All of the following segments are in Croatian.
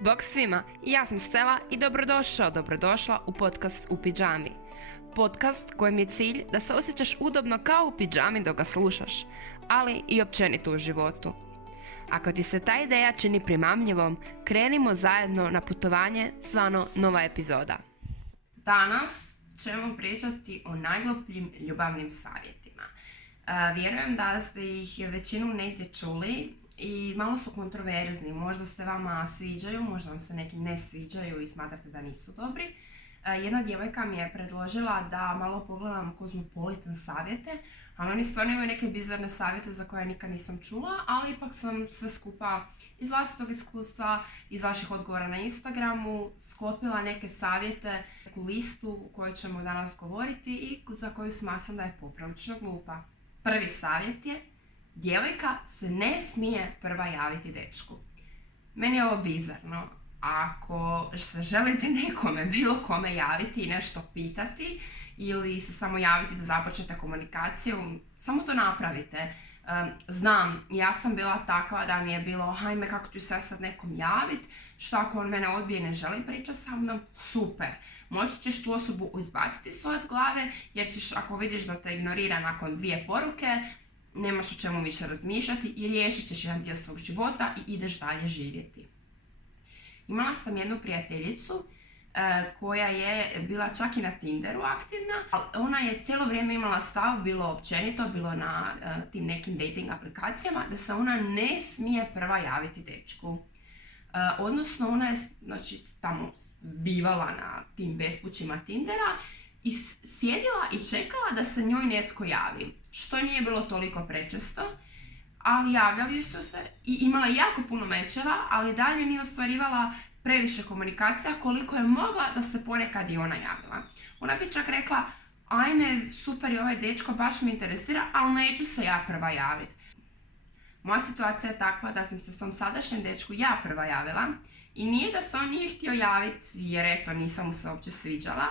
Bog svima, ja sam Stella i dobrodošla u podcast U pidžami. Podcast kojem je cilj da se osjećaš udobno kao u pidžami dok ga slušaš, ali i općenito u životu. Ako ti se ta ideja čini primamljivom, krenimo zajedno na putovanje zvano Nova epizoda. Danas ćemo pričati o najglupljim ljubavnim savjetima. Vjerujem da ste ih većinu negdje čuli i malo su kontroverzni. Možda se vama sviđaju, možda vam se neki ne sviđaju i smatrate da nisu dobri. Jedna djevojka mi je predložila da malo pogledam Kozmopolitan savjete, ali oni stvarno imaju neke bizarne savjete za koje nikad nisam čula, ali ipak sam sve skupa iz vlastitog iskustva, iz vaših odgovora na Instagramu, sklopila neke savjete, neku listu u kojoj ćemo danas govoriti i za koju smatram da je poprilično glupa. Prvi savjet je: djevojka se ne smije prva javiti dečku. Meni je ovo bizarno. Ako se želite nekome, bilo kome javiti i nešto pitati ili se samo javiti da započnete komunikaciju, samo to napravite. Znam, ja sam bila takva da mi je bilo hajme kako ću se sad nekom javiti, šta ako on mene odbije i ne želi pričati sa mnom, super. Moći ćeš tu osobu izbaciti svoje od glave jer ćeš, ako vidiš da te ignorira nakon 2 poruke, nemaš o čemu više razmišljati i riješit ćeš jedan dio svog života i ideš dalje živjeti. Imala sam jednu prijateljicu koja je bila čak i na Tinderu aktivna, ali ona je cijelo vrijeme imala stav, bilo općenito, bilo na tim nekim dating aplikacijama, da se ona ne smije prva javiti dečku. Odnosno ona je tamo bivala na tim bespućima Tindera i sjedila i čekala da se njoj netko javi, što nije bilo toliko prečesto. Ali javljali su se i imala jako puno mečeva, ali dalje nije ostvarivala previše komunikacija koliko je mogla da se ponekad i ona javila. Ona bi čak rekla, ajme, super je ovaj dečko, baš me interesira, ali neću se ja prva javiti. Moja situacija je takva da sam se svom sadašnjem dečku ja prva javila i nije da se on nije htio javiti jer eto nisam mu se uopće sviđala,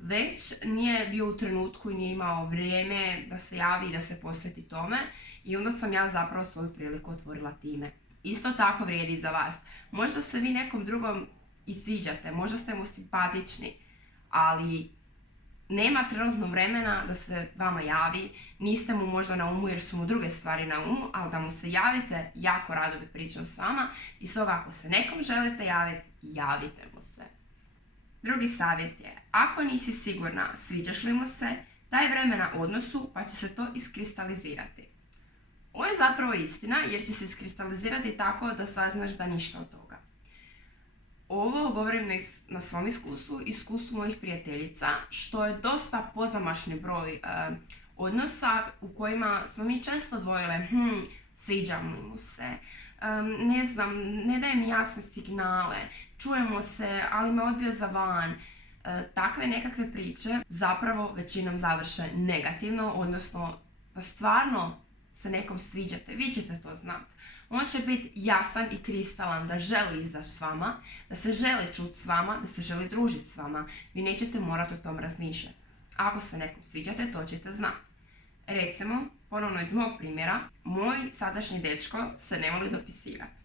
već nije bio u trenutku i nije imao vrijeme da se javi i da se posveti tome i onda sam ja zapravo svoju priliku otvorila time. Isto tako vrijedi i za vas. Možda se vi nekom drugom i sviđate, možda ste mu simpatični, ali nema trenutno vremena da se vama javi, niste mu možda na umu jer su mu druge stvari na umu, ali da mu se javite, jako rado bi pričao s vama i stoga ako se nekom želite javiti, javite mu se. Drugi savjet je, ako nisi sigurna sviđaš li mu se, daj vremena odnosu pa će se to iskristalizirati. Ovo je zapravo istina jer će se iskristalizirati tako da saznaš da ništa od toga. Ovo govorim na svom iskustvu mojih prijateljica, što je dosta pozamašni broj odnosa u kojima smo mi često dvojile, sviđam li mu se, ne znam, ne daje mi jasne signale, čujemo se, ali me odbio za van. Takve nekakve priče zapravo većinom završe negativno, odnosno da stvarno se nekom sviđate, vi ćete to znati. On će biti jasan i kristalan da želi izaći s vama, da se želi čuti s vama, da se želi družiti s vama. Vi nećete morati o tom razmišljati. Ako se nekom sviđate, to ćete znati. Recimo, ponovno iz mog primjera, moj sadašnji dečko se ne voli dopisivati.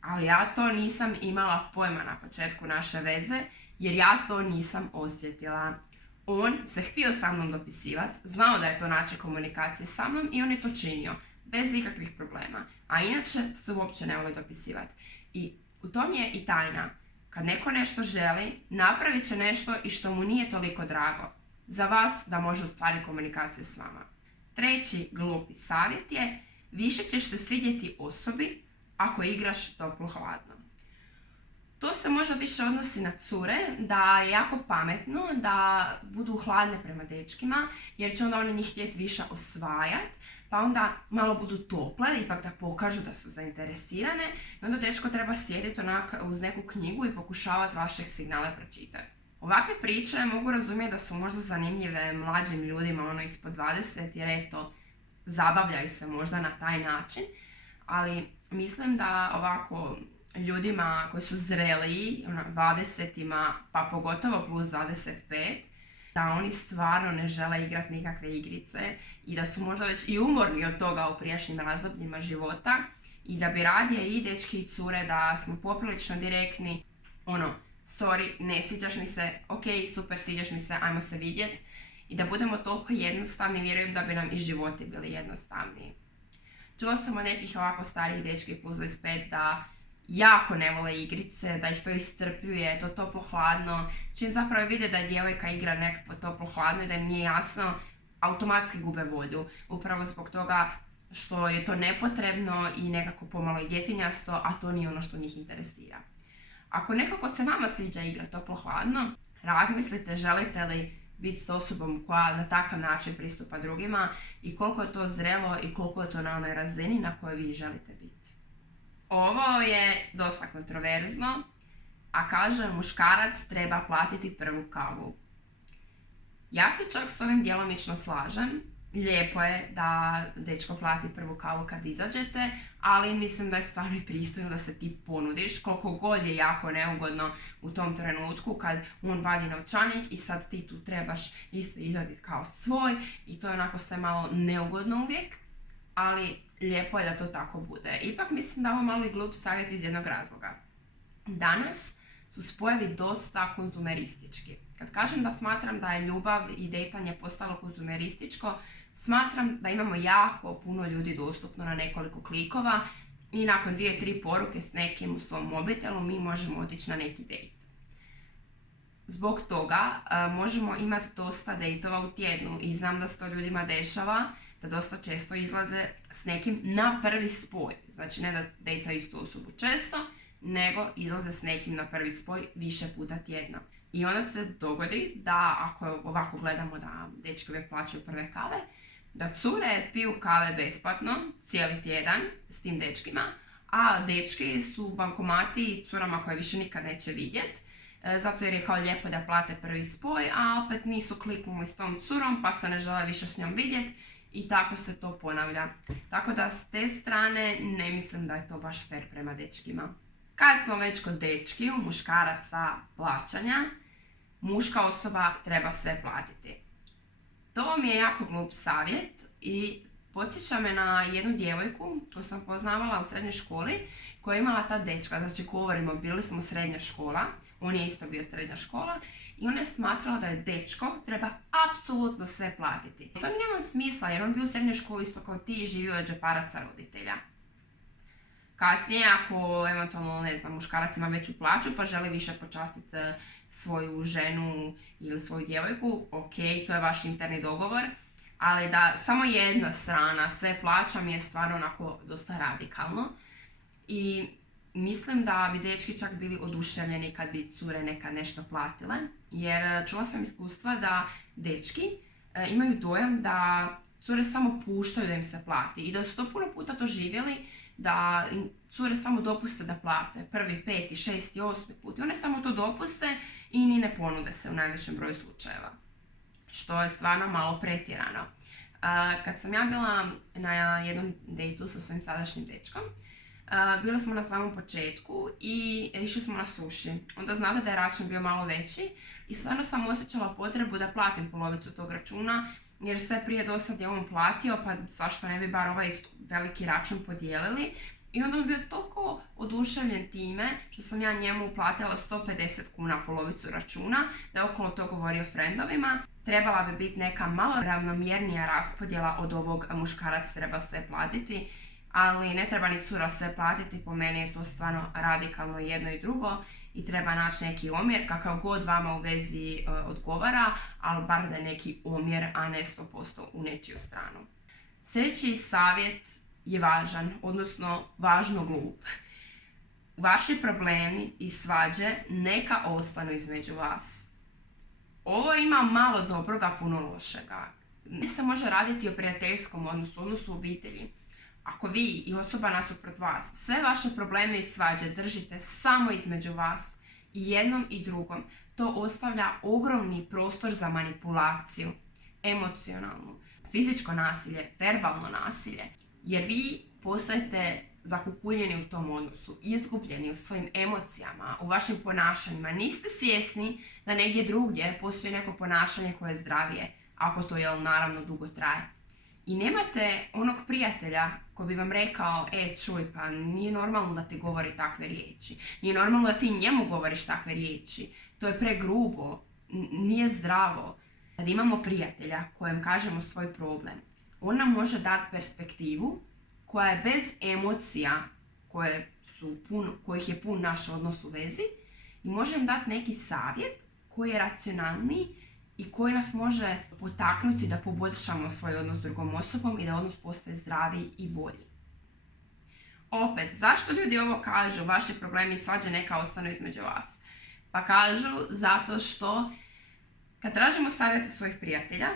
Ali ja to nisam imala pojma na početku naše veze, jer ja to nisam osjetila. On se htio sa mnom dopisivati, znao da je to način komunikacije sa mnom i on je to činio, bez ikakvih problema. A inače se uopće ne voli dopisivati. I u tom je i tajna. Kad neko nešto želi, napravit će nešto i što mu nije toliko drago za vas da može ostvariti komunikaciju s vama. Treći glupi savjet je, više ćeš se svidjeti osobi ako igraš toplo-hladno. To se možda više odnosi na cure, da je jako pametno da budu hladne prema dečkima, jer će onda oni njih htjeti više osvajati, pa onda malo budu tople, ipak da pokažu da su zainteresirane, i onda dečko treba sjediti uz neku knjigu i pokušavati vaših signale pročitati. Ovakve priče mogu razumjeti da su možda zanimljive mlađim ljudima, ispod 20, jer eto, zabavljaju se možda na taj način, ali mislim da ovako ljudima koji su zreliji, 20-ima, pa pogotovo plus 25, da oni stvarno ne žele igrati nikakve igrice i da su možda već i umorni od toga u prijašnjim razdobljima života i da bi radije i dečki i cure da smo poprilično direktni, sorry, ne sviđaš mi se, ok, super, sviđaš mi se, ajmo se vidjet, i da budemo toliko jednostavni, vjerujem da bi nam i životi bili jednostavniji. Čula sam od nekih ovako starijih dečki plus 25 da jako ne vole igrice, da ih to iscrpljuje, to toplo-hladno, čim zapravo vide da djevojka igra nekakvo toplo-hladno i da im nije jasno, automatski gube volju. Upravo zbog toga što je to nepotrebno i nekako pomalo i djetinjasto, a to nije ono što njih interesira. Ako nekako se vama sviđa igra toplo-hladno, razmislite želite li biti s osobom koja na takav način pristupa drugima i koliko je to zrelo i koliko je to na onoj razini na kojoj vi želite biti. Ovo je dosta kontroverzno, a kaže muškarac treba platiti prvu kavu. Ja se čak s ovim djelomično slažem. Lijepo je da dečko plati prvu kavu kad izađete, ali mislim da je stvarno i pristojno da se ti ponudiš, koliko god je jako neugodno u tom trenutku kad on vadi novčanik i sad ti tu trebaš isto izvaditi kao svoj i to je onako sve malo neugodno uvijek, ali lijepo je da to tako bude. Ipak mislim da ovo malo i glup savjet iz jednog razloga. Danas su spojevi dosta konzumeristički. Kad kažem da smatram da je ljubav i dejtanje postalo konzumerističko, smatram da imamo jako puno ljudi dostupno na nekoliko klikova i nakon 2-3 poruke s nekim u svom mobitelu mi možemo otići na neki dejt. Zbog toga možemo imati dosta dejtova u tjednu i znam da se to ljudima dešava, da dosta često izlaze s nekim na prvi spoj. Znači ne da dejtaju istu osobu često, nego izlaze s nekim na prvi spoj više puta tjedno. I onda se dogodi da, ako ovako gledamo da dečki uvijek plaćaju prve kave, da cure piju kave besplatno cijeli tjedan s tim dečkima, a dečki su bankomati curama koje više nikad neće vidjeti, zato jer je kao lijepo da plate prvi spoj, a opet nisu kliknuli s tom curom pa se ne žele više s njom vidjeti i tako se to ponavlja. Tako da s te strane ne mislim da je to baš fair prema dečkima. Kad smo već kod dečkiju, muškaraca plaćanja, muška osoba treba sve platiti. To mi je jako glup savjet i podsjeća me na jednu djevojku koju sam poznavala u srednjoj školi koja je imala ta dečka, znači govorimo, bili smo srednja škola, on je isto bio srednja škola i ona je smatrala da je dečko treba apsolutno sve platiti. To nema smisla jer on bio u srednjoj školi isto kao ti i živio od džeparaca roditelja. Kasnije, ako eventualno, ne znam, muškarac ima veću plaću pa želi više počastiti svoju ženu ili svoju djevojku, ok, to je vaš interni dogovor, ali da samo jedna strana sve plaća mi je stvarno onako dosta radikalno i mislim da bi dečki čak bili oduševljeni kad bi cure nekad nešto platile, jer čula sam iskustva da dečki imaju dojam da cure samo puštaju da im se plati i da su to puno puta doživjeli da cure samo dopuste da plate prvi, 5., 6., 8. put i one samo to dopuste i ni ne ponude se u najvećem broju slučajeva, što je stvarno malo pretjerano. Kad sam ja bila na jednom dejtu sa svojim sadašnjim dečkom, bili smo na samom početku i išli smo na suši. Onda znate da je račun bio malo veći i stvarno sam osjećala potrebu da platim polovicu tog računa jer sve prije dosad je on platio, pa zašto ne bi bar ovaj veliki račun podijelili. I onda on bio toliko oduševljen time što sam ja njemu uplatila 150 kuna polovicu računa, da okolo to govorio frendovima. Trebala bi biti neka malo ravnomjernija raspodjela od ovog muškarac treba sve platiti, ali ne treba ni cura sve platiti, po meni je to stvarno radikalno jedno i drugo i treba naći neki omjer kakav god vama u vezi odgovara, ali bar da je neki omjer, a ne 100% u nečiju stranu. Sljedeći savjet je važan, odnosno važno glup. Vaši problemi i svađe neka ostanu između vas. Ovo ima malo dobroga, puno lošega. Ne se može raditi o prijateljskom odnosu obitelji. Ako vi i osoba nasuprot vas sve vaše probleme i svađe držite samo između vas i jednom i drugom, to ostavlja ogromni prostor za manipulaciju, emocionalnu, fizičko nasilje, verbalno nasilje, jer vi postajete zakukuljeni u tom odnosu, izgubljeni u svojim emocijama, u vašim ponašanjima. Niste svjesni da negdje drugdje postoji neko ponašanje koje je zdravije, ako to naravno dugo traje. I nemate onog prijatelja koji bi vam rekao, čuj, pa nije normalno da ti govori takve riječi. Nije normalno da ti njemu govoriš takve riječi. To je pregrubo, nije zdravo. Kad imamo prijatelja kojem kažemo svoj problem, on nam može dati perspektivu koja je bez emocija kojih je pun naš odnos u vezi i može im dati neki savjet koji je racionalniji i koji nas može potaknuti da poboljšamo svoj odnos s drugom osobom i da odnos postaje zdraviji i bolji. Opet, zašto ljudi ovo kažu? Vaši problemi i svađe neka ostanu između vas. Pa kažu zato što kad tražimo savjet od svojih prijatelja,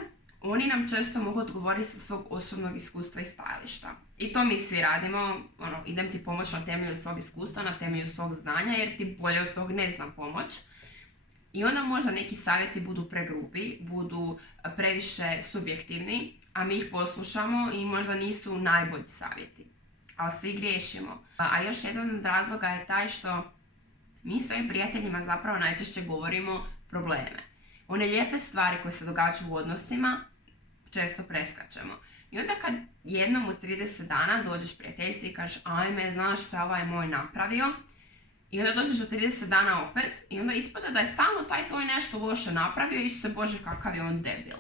oni nam često mogu odgovoriti sa svog osobnog iskustva i stajališta. I to mi svi radimo, idem ti pomoći na temelju svog iskustva, na temelju svog znanja, jer ti bolje od tog ne znam pomoć. I onda možda neki savjeti budu pregrubi, budu previše subjektivni, a mi ih poslušamo i možda nisu najbolji savjeti. Ali svi griješimo. A još jedan od razloga je taj što mi svojim prijateljima zapravo najčešće govorimo probleme. One lijepe stvari koje se događaju u odnosima često preskačemo. I onda kad jednom u 30 dana dođeš prijateljici i kažeš ajme, znaš šta ovaj moj napravio, i onda dođeš do 30 dana opet i onda ispada da je stalno taj tvoj nešto loše napravio i Isuse Bože kakav je on debil.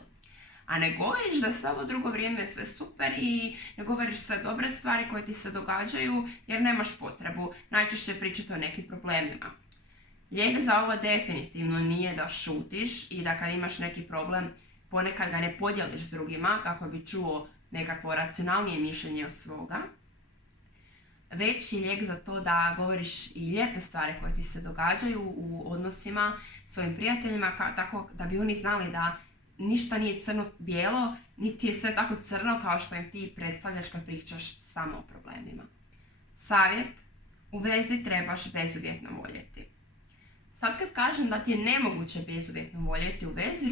A ne govoriš da je sve ovo drugo vrijeme sve super i ne govoriš sve dobre stvari koje ti se događaju jer nemaš potrebu najčešće pričati o nekim problemima. Lijek za ovo definitivno nije da šutiš i da kad imaš neki problem ponekad ga ne podijeliš s drugima kako bi čuo nekakvo racionalnije mišljenje od svoga. Već je lijek za to da govoriš i lijepe stvari koje ti se događaju u odnosima s svojim prijateljima tako da bi oni znali da ništa nije crno-bijelo, niti je sve tako crno kao što im ti predstavljaš kad pričaš samo o problemima. Savjet, u vezi trebaš bezuvjetno voljeti. Sad kad kažem da ti je nemoguće bezuvjetno voljeti u vezi,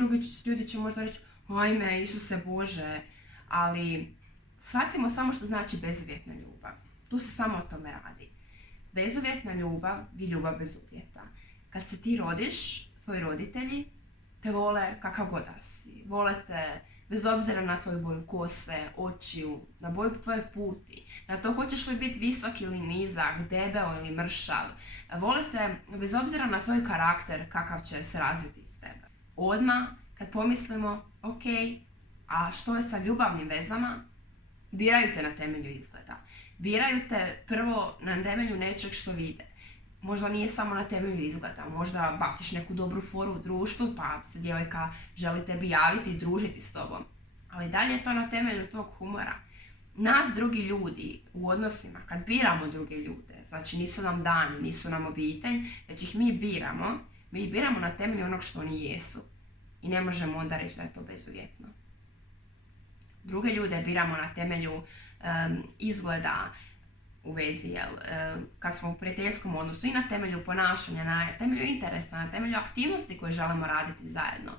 ljudi će možda reći ajme, Isuse Bože, ali shvatimo samo što znači bezuvjetna ljubav. Tu se samo o tome radi. Bezuvjetna ljubav je ljubav bez uvjeta. Kad se ti rodiš, tvoji roditelji te vole kakav god da si. Vole te bez obzira na tvoju boju kose, očiju, na boju tvoje puti, na to hoćeš li biti visok ili nizak, debeo ili mršav. Vole te bez obzira na tvoj karakter kakav će se razviti iz tebe. Odmah kad pomislimo, ok, a što je sa ljubavnim vezama, biraju te na temelju izgleda. Biraju te prvo na temelju nečeg što vide. Možda nije samo na temelju izgleda, možda baciš neku dobru foru u društvu pa se djevojka želi tebi javiti i družiti s tobom. Ali dalje je to na temelju tvog humora. Nas drugi ljudi u odnosima, kad biramo druge ljude, znači nisu nam dani, nisu nam obitelj, već ih mi biramo na temelju onog što oni jesu. I ne možemo onda reći da je to bezuvjetno. Druge ljude biramo na temelju izgleda u vezi, kad smo u prijateljskom odnosu i na temelju ponašanja, na temelju interesa, na temelju aktivnosti koje želimo raditi zajedno.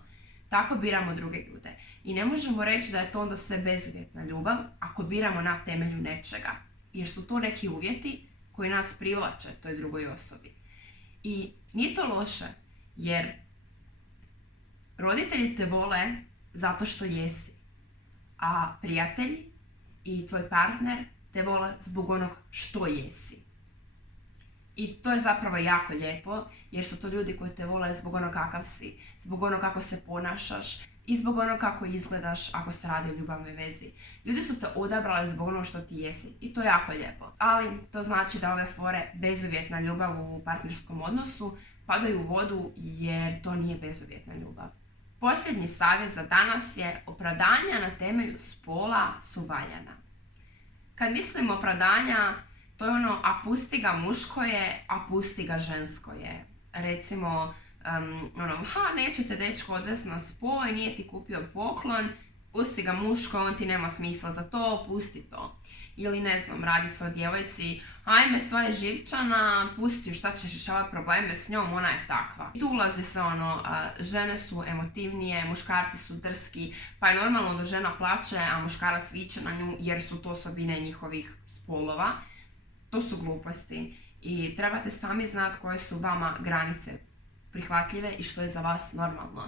Tako biramo druge ljude. I ne možemo reći da je to onda sve bezuvjetna ljubav ako biramo na temelju nečega. Jer su to neki uvjeti koji nas privlače toj drugoj osobi. I nije to loše, jer roditelji te vole zato što jesi. A prijatelji i tvoj partner te vole zbog onog što jesi. I to je zapravo jako lijepo, jer su to ljudi koji te vole zbog onog kakav si, zbog onog kako se ponašaš i zbog onog kako izgledaš ako se radi o ljubavnoj vezi. Ljudi su te odabrali zbog onog što ti jesi i to je jako lijepo. Ali to znači da ove fore bezuvjetna ljubav u partnerskom odnosu padaju u vodu jer to nije bezuvjetna ljubav. Posljednji savjet za danas je opravdanja na temelju spola su valjana. Kad mislim opravdanja, to je ono, a pusti ga muško je, a pusti ga žensko je. Recimo, neće te dečko odvesti na spoj, nije ti kupio poklon, pusti ga muško, on ti nema smisla za to, pusti to. Ili ne znam, radi se o djevojci, ajme sva je živčana, pusti ju, šta ćeš rješavati probleme s njom, ona je takva. I tu ulazi se žene su emotivnije, muškarci su drski, pa je normalno da žena plače, a muškarac viče na nju jer su to osobine njihovih spolova. To su gluposti i trebate sami znati koje su vama granice prihvatljive i što je za vas normalno.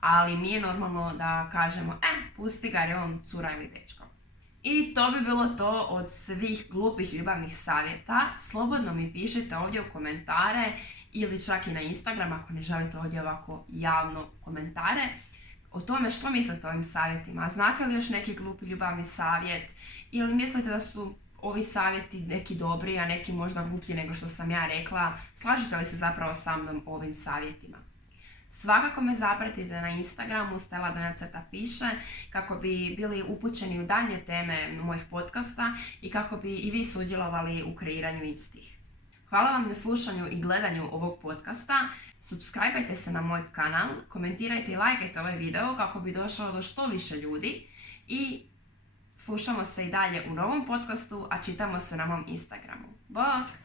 Ali nije normalno da kažemo, pusti ga jer je on cura ili dečko. I to bi bilo to od svih glupih ljubavnih savjeta. Slobodno mi pišite ovdje u komentare ili čak i na Instagram ako ne želite ovdje ovako javno komentare o tome što mislite o ovim savjetima. Znate li još neki glupi ljubavni savjet ili mislite da su ovi savjeti neki dobri, a neki možda gluplji nego što sam ja rekla? Slažete li se zapravo sa mnom ovim savjetima? Svakako me zapratite na Instagramu Stella_piše kako bi bili upućeni u dalje teme mojih podcasta i kako bi i vi sudjelovali u kreiranju istih. Hvala vam na slušanju i gledanju ovog podcasta. Subscribeajte se na moj kanal, komentirajte i lajkajte ovaj video kako bi došao do što više ljudi i slušamo se i dalje u novom podcastu, a čitamo se na mom Instagramu. Bok!